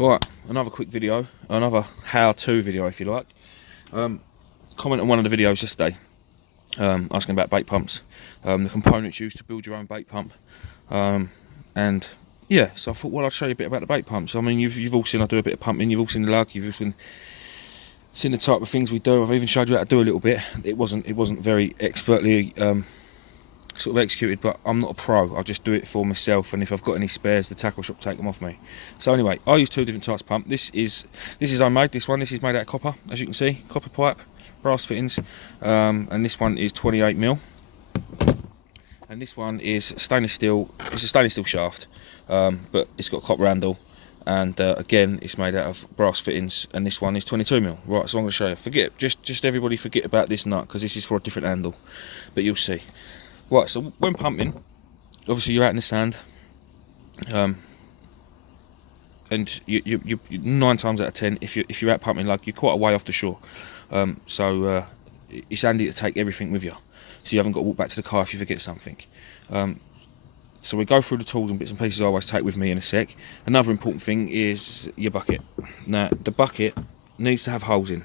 Right, another quick video, another how-to video if you like. Comment on one of the videos yesterday asking about bait pumps, the components used to build your own bait pump, and yeah, so I thought, well, I'll show you a bit about the bait pumps. I mean, you've all seen I do a bit of pumping, you've all seen the lug, you've all seen the type of things we do. I've even showed you how to do a little bit. It wasn't very expertly sort of executed, but I'm not a pro. I just do it for myself, and if I've got any spares, the tackle shop take them off me. So anyway, I use two different types of pump. This is homemade. This is made out of copper, as you can see, copper pipe, brass fittings, and this one is 28mm, and this one is stainless steel. It's a stainless steel shaft, but it's got a copper handle, and again, it's made out of brass fittings, and this one is 22mm. Right, so I'm going to show you. Just everybody forget about this nut, because this is for a different handle, but you'll see. Right, so when pumping, obviously you're out in the sand, and you 9 times out of 10, if you're out pumping, like, you're quite a way off the shore, so it's handy to take everything with you, so you haven't got to walk back to the car if you forget something. So we go through the tools and bits and pieces I always take with me in a sec. Another important thing is your bucket. Now, the bucket needs to have holes in,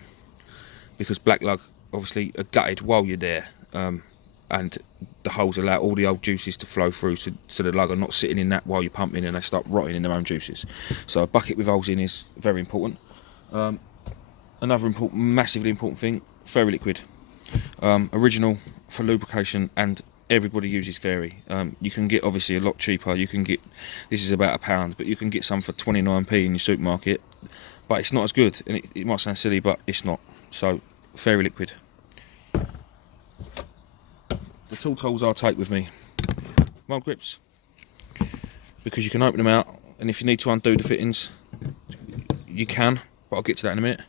because black lug obviously are gutted while you're there, and the holes allow all the old juices to flow through, so the lug are not sitting in that while you're pumping and they start rotting in their own juices. So a bucket with holes in is very important. Another massively important thing, fairy liquid. Original for lubrication, and everybody uses fairy. You can get obviously a lot cheaper. You can get, this is about £1, but you can get some for 29p in your supermarket, but it's not as good, and it might sound silly, but it's not. So fairy liquid. The tool tools I'll take with me: mold grips, because you can open them out, and if you need to undo the fittings, you can, but I'll get to that in a minute.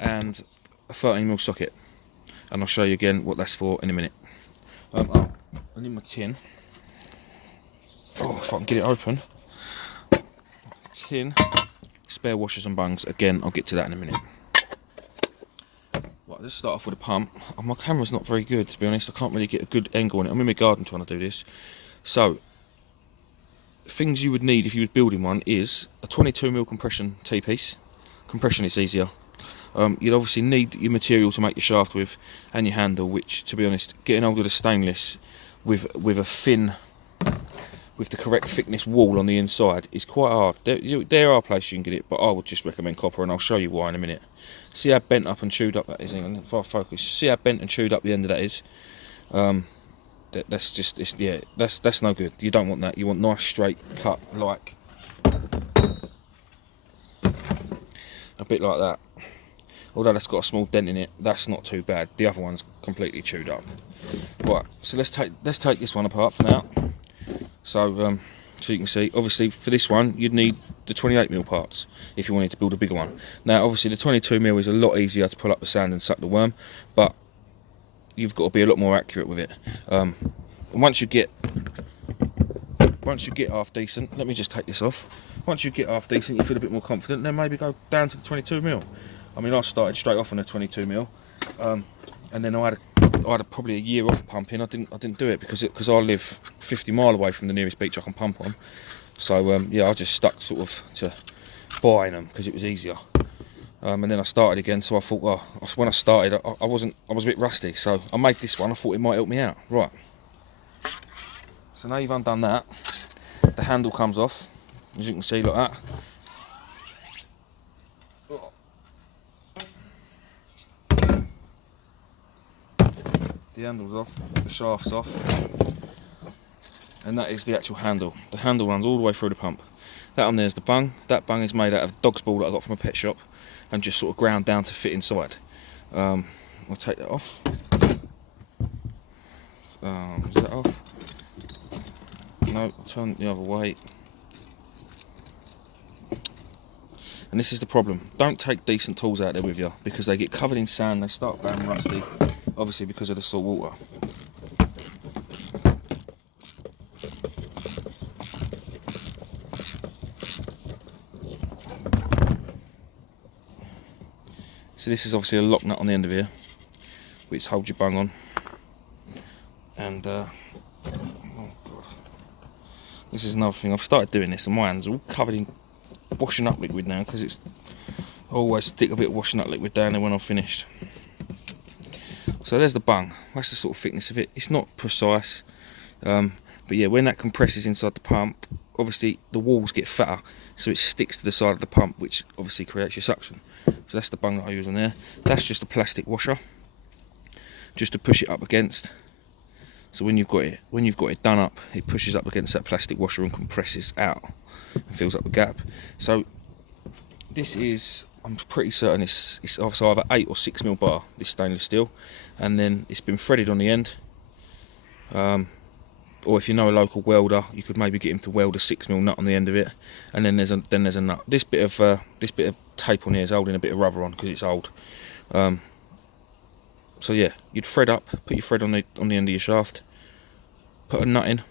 And a 13mm socket, and I'll show you again what that's for in a minute. And in my tin, if I can get it open, tin, spare washers and bungs. Again, I'll get to that in a minute. Right, let's start off with a pump. My camera's not very good, to be honest. I can't really get a good angle on it. I'm in my garden trying to do this. So, things you would need if you was building one is a 22mm compression T-piece. Compression is easier. You'd obviously need your material to make your shaft with, and your handle, which, to be honest, getting hold of the stainless with a thin, with the correct thickness wall on the inside is quite hard. There are places you can get it, but I would just recommend copper, and I'll show you why in a minute. See how bent up and chewed up that is? And if I focus, see how bent and chewed up the end of that is? That's just, yeah, that's no good. You don't want that. You want nice straight cut, like a bit like that. Although that's got a small dent in it, that's not too bad. The other one's completely chewed up. Right, so let's take this one apart for now. So so you can see, obviously for this one you'd need the 28mm parts if you wanted to build a bigger one. Now obviously the 22mm is a lot easier to pull up the sand and suck the worm, but you've got to be a lot more accurate with it. And once you get half decent, let me just take this off. Once you get half decent, you feel a bit more confident, then maybe go down to the 22mm. I mean, I started straight off on a 22mm, and then I had probably a year off pumping. I didn't do it because I live 50 mile away from the nearest beach I can pump on. So yeah, I just stuck sort of to buying them because it was easier. And then I started again. So I thought, well, when I started, I was a bit rusty. So I made this one. I thought it might help me out. Right. So now you've undone that, the handle comes off, as you can see, like that. The handle's off, the shaft's off, and that is the actual handle. The handle runs all the way through the pump. That one there's the bung. That bung is made out of dog's ball that I got from a pet shop, and just sort of ground down to fit inside. I'll take that off. Is that off? No, turn the other way. And this is the problem. Don't take decent tools out there with you, because they get covered in sand, they start going rusty. Obviously because of the salt water. So this is obviously a lock nut on the end of here, which holds your bung on. And oh god, this is another thing. I've started doing this and my hands are all covered in washing up liquid now, because it's I always stick a bit of washing up liquid down there when I'm finished. So there's the bung. That's the sort of thickness of it. It's not precise, but yeah, when that compresses inside the pump, obviously the walls get fatter, so it sticks to the side of the pump, which obviously creates your suction. So that's the bung that I use on there. That's just a plastic washer, just to push it up against. So when you've got it done up, it pushes up against that plastic washer and compresses out and fills up the gap. So this is, I'm pretty certain it's either 8 or 6mm bar, this stainless steel, and then it's been threaded on the end. Or if you know a local welder, you could maybe get him to weld a 6mm nut on the end of it, and then there's a nut. This bit of tape on here is holding a bit of rubber on because it's old. So yeah, you'd thread up, put your thread on the end of your shaft, put a nut in,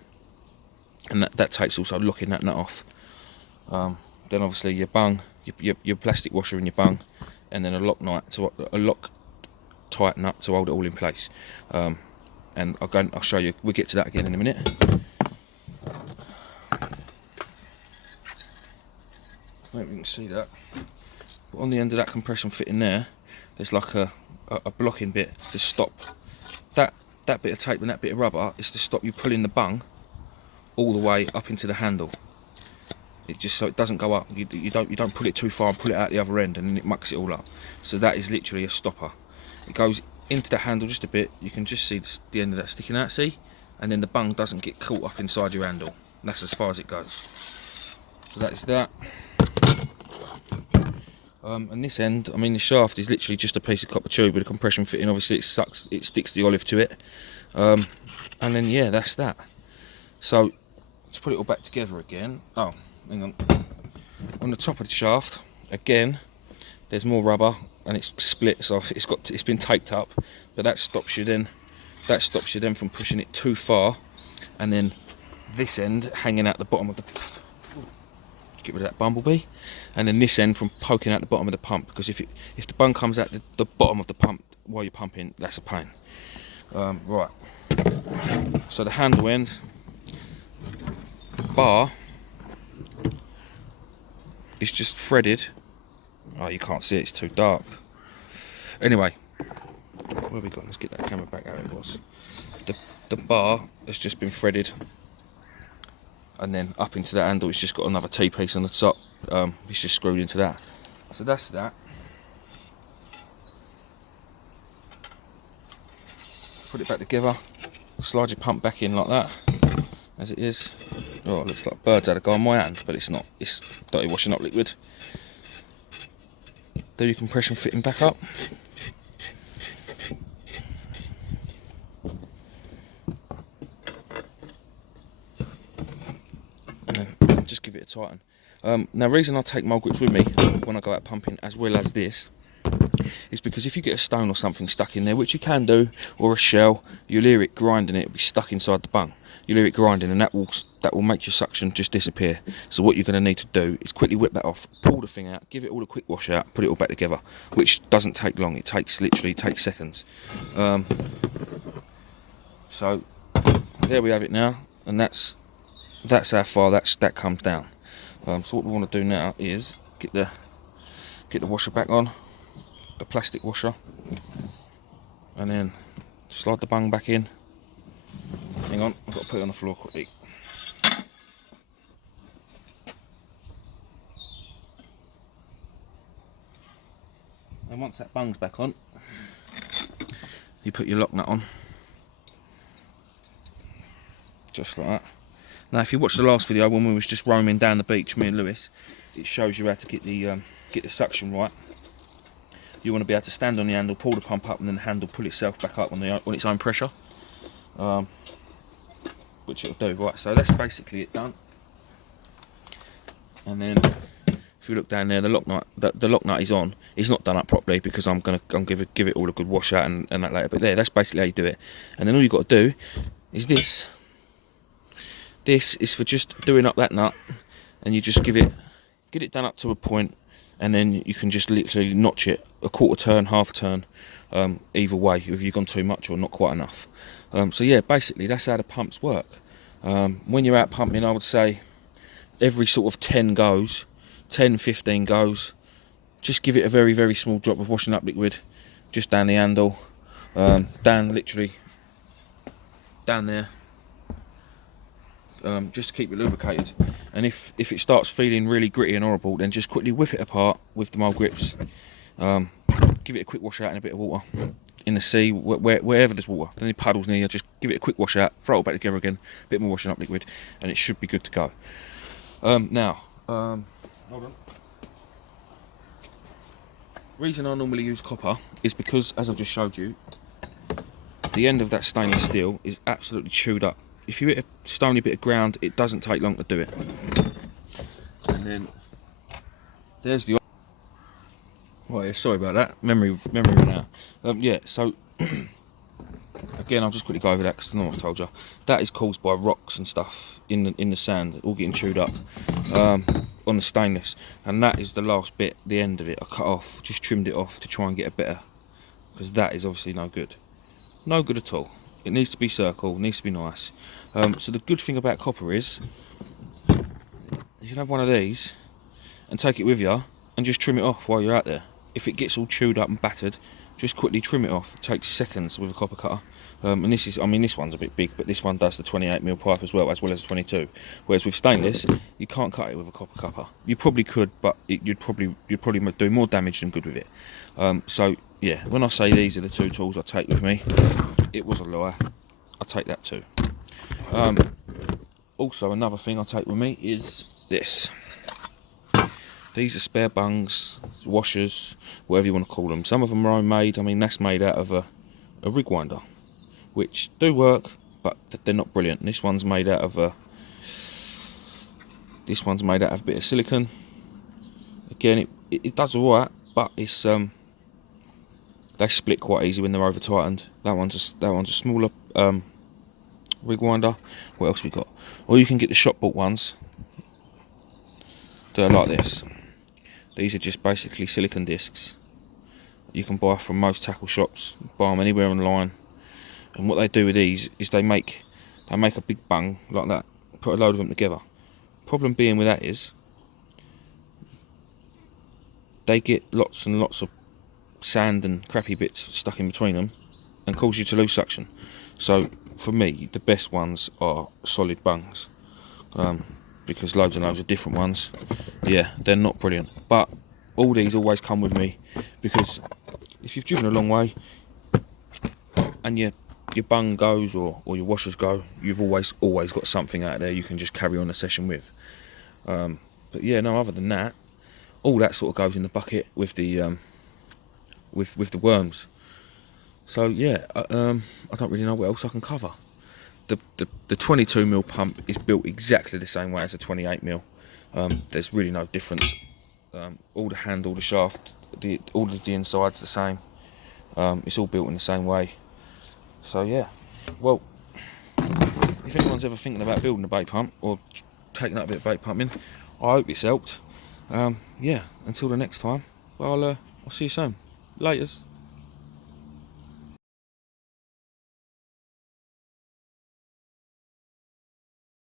and that tape's also locking that nut off. Then obviously your bung, your plastic washer in your bung, and then a lock tight nut to hold it all in place. And I'll show you. We'll get to that again in a minute. I don't know if you can see that. But on the end of that compression fitting there, there's like a blocking bit to stop that bit of tape and that bit of rubber. Is to stop you pulling the bung all the way up into the handle. It just so it doesn't go up. You don't pull it too far and pull it out the other end, and then it mucks it all up. So that is literally a stopper. It goes into the handle just a bit. You can just see the end of that sticking out, see? And then the bung doesn't get caught up inside your handle. And that's as far as it goes. So that is that. And this end, I mean, the shaft is literally just a piece of copper tube with a compression fitting. Obviously it sticks the olive to it. And then yeah, that's that. So to put it all back together again, oh, hang on the top of the shaft again, there's more rubber and it's split, so it's been taped up, but that stops you then from pushing it too far, and then this end hanging out the bottom of the, get rid of that bumblebee, and then this end from poking out the bottom of the pump, because if the bung comes out the bottom of the pump while you're pumping, that's a pain. Right, so the handle end bar is just threaded. Oh, you can't see it, it's too dark. Anyway, where have we got? Let's get that camera back how it was. The bar has just been threaded, and then up into that handle it's just got another T-piece on the top. It's just screwed into that. So that's that. Put it back together, slide your pump back in like that, as it is. Oh, it looks like birds had a go on my hand, but it's not. It's dirty washing up liquid. Do your compression fitting back up. And then just give it a tighten. Now, the reason I take mole grips with me when I go out pumping, as well as this, is because if you get a stone or something stuck in there, which you can do, or a shell, you'll hear it grinding, it'll be stuck inside the bung. You'll hear it grinding, and that will make your suction just disappear. So what you're going to need to do is quickly whip that off, pull the thing out, give it all a quick wash out, put it all back together, which doesn't take long. It literally takes seconds. So there we have it now, and that's how far that comes down. So what we want to do now is get the washer back on, the plastic washer, and then slide the bung back in. Hang on, I've got to put it on the floor quickly. And once that bung's back on, you put your lock nut on, just like that. Now, if you watched the last video when we was just roaming down the beach, me and Lewis, it shows you how to get the suction right. You want to be able to stand on the handle, pull the pump up, and then the handle pull itself back up on its own pressure, which it'll do. Right, so that's basically it done. And then if you look down there, the lock nut is on. It's not done up properly because I'm gonna give it all a good wash out and that later. But there, that's basically how you do it. And then all you've got to do is this. This is for just doing up that nut, and you just get it done up to a point, and then you can just literally notch it a quarter turn, half turn, either way, if you've gone too much or not quite enough. So yeah, basically that's how the pumps work. When you're out pumping, I would say every sort of 10 goes, 10-15 goes. Just give it a very, very small drop of washing up liquid just down the handle, down literally down there, just to keep it lubricated. And if it starts feeling really gritty and horrible, then just quickly whip it apart with the mold grips. Give it a quick wash out in a bit of water, in the sea, wherever there's water. Any puddles near you, just give it a quick wash out, throw it back together again, a bit more washing up liquid, and it should be good to go. Now, hold on. Reason I normally use copper is because, as I've just showed you, the end of that stainless steel is absolutely chewed up. If you hit a stony bit of ground, it doesn't take long to do it. And then there's the. Oh yeah, sorry about that. Memory ran out. Yeah. So again, I'll just quickly go over that because I know I've told you. That is caused by rocks and stuff in the sand, all getting chewed up on the stainless. And that is the last bit, the end of it. I cut off, just trimmed it off to try and get a better, because that is obviously no good. No good at all. It needs to be circle, it needs to be nice. So the good thing about copper is, you can have one of these and take it with you and just trim it off while you're out there. If it gets all chewed up and battered, just quickly trim it off. It takes seconds with a copper cutter. And this is, I mean, this one's a bit big, but this one does the 28mm pipe as well as the 22. Whereas with stainless, you can't cut it with a copper cutter. You probably could, but you'd probably do more damage than good with it. So yeah, when I say these are the two tools I take with me, it was a lie. I take that too. Also, another thing I take with me is this. These are spare bungs, washers, whatever you want to call them. Some of them are homemade. I mean, that's made out of a rig winder, which do work, but they're not brilliant. This one's made out of a bit of silicone. Again, it does alright, but it's they split quite easy when they're over tightened. That one's a smaller rig winder. What else we got? Or you can get the shop bought ones. They're like this. These are just basically silicone discs. You can buy from most tackle shops. Buy them anywhere online. And what they do with these is they make a big bung like that. Put a load of them together. Problem being with that is they get lots and lots of sand and crappy bits stuck in between them and cause you to lose suction. So for me, the best ones are solid bungs. Because loads and loads of different ones, yeah, they're not brilliant. But all these always come with me, because if you've driven a long way and your bung goes or your washers go, you've always got something out there you can just carry on a session with. But yeah, no, other than that, all that sort of goes in the bucket with the with the worms. So yeah, I don't really know what else I can cover. The 22mm pump is built exactly the same way as a 28mm. There's really no difference. All the handle, the shaft, all of the inside's the same. It's all built in the same way. So yeah, well, if anyone's ever thinking about building a bait pump or taking up a bit of bait pumping, I hope it's helped. Yeah, until the next time, I'll see you soon. Laters.